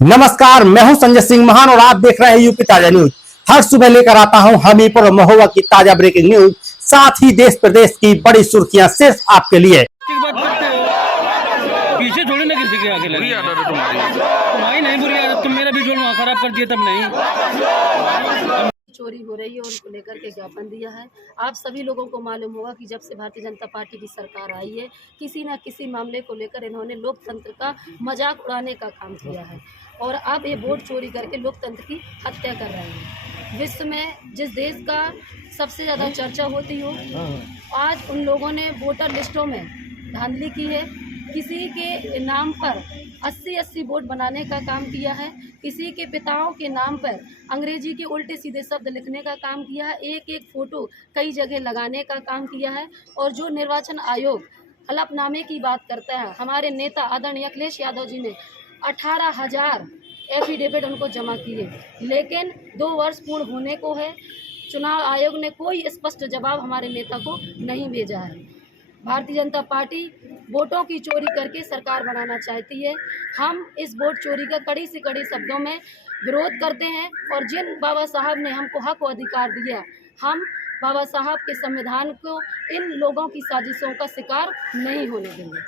नमस्कार, मैं हूं संजय सिंह महान और आप देख रहे हैं यूपी ताजा न्यूज। हर सुबह लेकर आता हूं हमीरपुर और महोबा की ताजा ब्रेकिंग न्यूज, साथ ही देश प्रदेश की बड़ी सुर्खियां सिर्फ आपके लिए। बात करते हो, पीछे थोड़ी ना किसी के आगे लगी तुम्हारी नहीं बुरी आदत, तुम मेरा वीडियो वहाँ खराब कर दिया तब नहीं। चोरी हो रही है उनको लेकर के ज्ञापन दिया है। आप सभी लोगों को मालूम होगा कि जब से भारतीय जनता पार्टी की सरकार आई है, किसी न किसी मामले को लेकर इन्होंने लोकतंत्र का मजाक उड़ाने का काम किया है और अब ये वोट चोरी करके लोकतंत्र की हत्या कर रहे हैं। विश्व में जिस देश का सबसे ज़्यादा चर्चा होती हो, आज उन लोगों ने वोटर लिस्टों में धांधली की है। किसी के नाम पर 80-80 वोट बनाने का काम किया है, किसी के पिताओं के नाम पर अंग्रेजी के उल्टे सीधे शब्द लिखने का काम किया है, एक एक फ़ोटो कई जगह लगाने का काम किया है। और जो निर्वाचन आयोग हलफनामे की बात करता है, हमारे नेता आदरणीय अखिलेश यादव जी ने 18,000 एफिडेविट उनको जमा किए, लेकिन 2 वर्ष पूर्ण होने को है, चुनाव आयोग ने कोई स्पष्ट जवाब हमारे नेता को नहीं भेजा है। भारतीय जनता पार्टी वोटों की चोरी करके सरकार बनाना चाहती है। हम इस वोट चोरी का कड़ी से कड़ी शब्दों में विरोध करते हैं और जिन बाबा साहब ने हमको हक और अधिकार दिया, हम बाबा साहब के संविधान को इन लोगों की साजिशों का शिकार नहीं होने देंगे।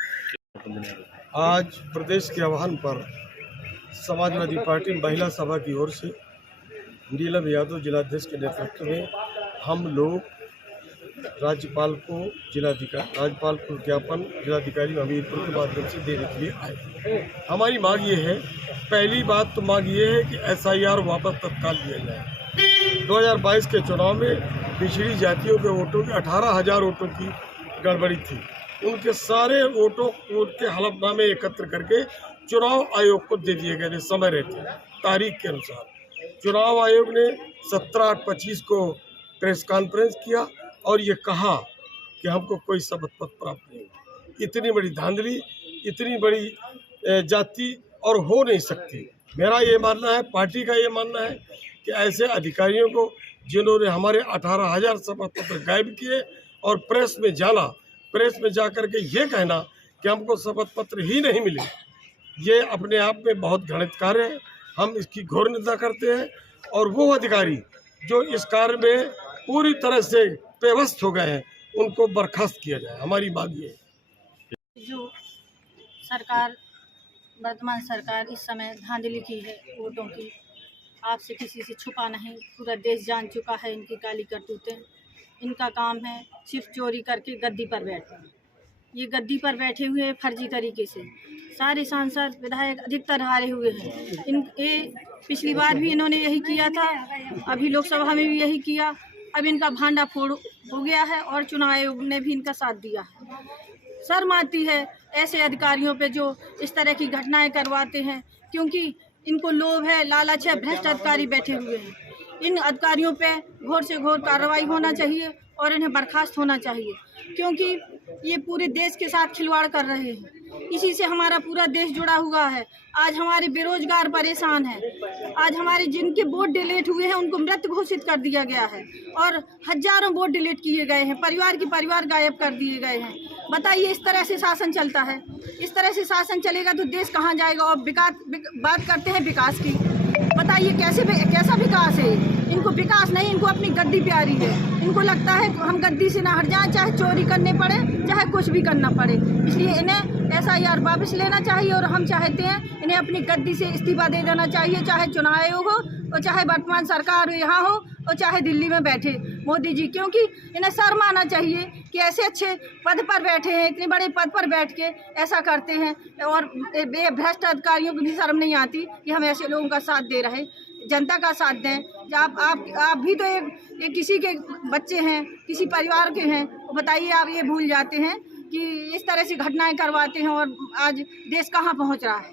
आज प्रदेश के आह्वान पर समाजवादी पार्टी महिला सभा की ओर से नीलम यादव जिलाध्यक्ष के नेतृत्व में हम लोग राज्यपाल को ज्ञापन जिलाधिकारी हमीरपुर के माध्यम से देने के लिए आए। हमारी मांग ये है, पहली बात तो मांग ये है कि SIR वापस तत्काल लिया जाए। 2022 के चुनाव में पिछड़ी जातियों के वोटों के 18,000 वोटों की गड़बड़ी थी। उनके सारे वोटों के हलफनामे एकत्र करके चुनाव आयोग को दे दिए गए थे समय रहते तारीख के अनुसार। चुनाव आयोग ने 17/8/25 को प्रेस कॉन्फ्रेंस किया और ये कहा कि हमको कोई शपथ पत्र प्राप्त नहीं। इतनी बड़ी धांधली, इतनी बड़ी जाति और हो नहीं सकती। मेरा ये मानना है, पार्टी का ये मानना है कि ऐसे अधिकारियों को जिन्होंने हमारे 18,000 शपथ पत्र गायब किए और प्रेस में जा कर के ये कहना कि हमको शपथ पत्र ही नहीं मिले, ये अपने आप में बहुत घृणित कार्य है। हम इसकी घोर निंदा करते हैं और वो अधिकारी जो इस कार्य में पूरी तरह से बेबस हो गए हैं, उनको बर्खास्त किया जाए। हमारी मांग ये है। जो सरकार, वर्तमान सरकार इस समय धांधली की है वोटों की, आपसे किसी से छुपा नहीं, पूरा देश जान चुका है इनकी काली करतूतें। इनका काम है सिर्फ चोरी करके गद्दी पर बैठना। ये गद्दी पर बैठे हुए हैं फर्जी तरीके से। सारे सांसद विधायक अधिकतर हारे हुए हैं। पिछली बार भी इन्होंने यही किया था, अभी लोकसभा में भी यही किया। अब इनका भांडा फोड़ हो गया है और चुनाव आयोग ने भी इनका साथ दिया है। शर्म आती है ऐसे अधिकारियों पे जो इस तरह की घटनाएं करवाते हैं, क्योंकि इनको लोभ है, लालच है, भ्रष्ट अधिकारी बैठे हुए हैं। इन अधिकारियों पे घोर से घोर कार्रवाई होना चाहिए और इन्हें बर्खास्त होना चाहिए, क्योंकि ये पूरे देश के साथ खिलवाड़ कर रहे हैं। इसी से हमारा पूरा देश जुड़ा हुआ है। आज हमारे बेरोजगार परेशान हैं। आज हमारे जिनके वोट डिलीट हुए हैं उनको मृत घोषित कर दिया गया है और हजारों वोट डिलीट किए गए हैं, परिवार गायब कर दिए गए हैं। बताइए, इस तरह से शासन चलता है? इस तरह से शासन चलेगा तो देश कहाँ जाएगा? और बात करते हैं विकास की, बताइए कैसा विकास है? इनको विकास नहीं, इनको अपनी गद्दी प्यारी है। इनको लगता है हम गद्दी से ना हट जाएं, चाहे चोरी करने पड़े, चाहे कुछ भी करना पड़े। इसलिए इन्हें SIR वापस लेना चाहिए और हम चाहते हैं इन्हें अपनी गद्दी से इस्तीफा दे देना चाहिए, चाहे चुनाव आयोग हो और चाहे वर्तमान सरकार यहाँ हो और चाहे दिल्ली में बैठे मोदी जी, क्योंकि इन्हें शर्म आना चाहिए कि ऐसे अच्छे पद पर बैठे हैं, इतने बड़े पद पर बैठ के ऐसा करते हैं। और भ्रष्ट अधिकारियों को भी शर्म नहीं आती कि हम ऐसे लोगों का साथ दे रहे, जनता का साथ दें। आप भी तो एक किसी के बच्चे हैं, किसी परिवार के हैं, तो बताइए आप ये भूल जाते हैं कि इस तरह से घटनाएं करवाते हैं और आज देश कहाँ पहुंच रहा है।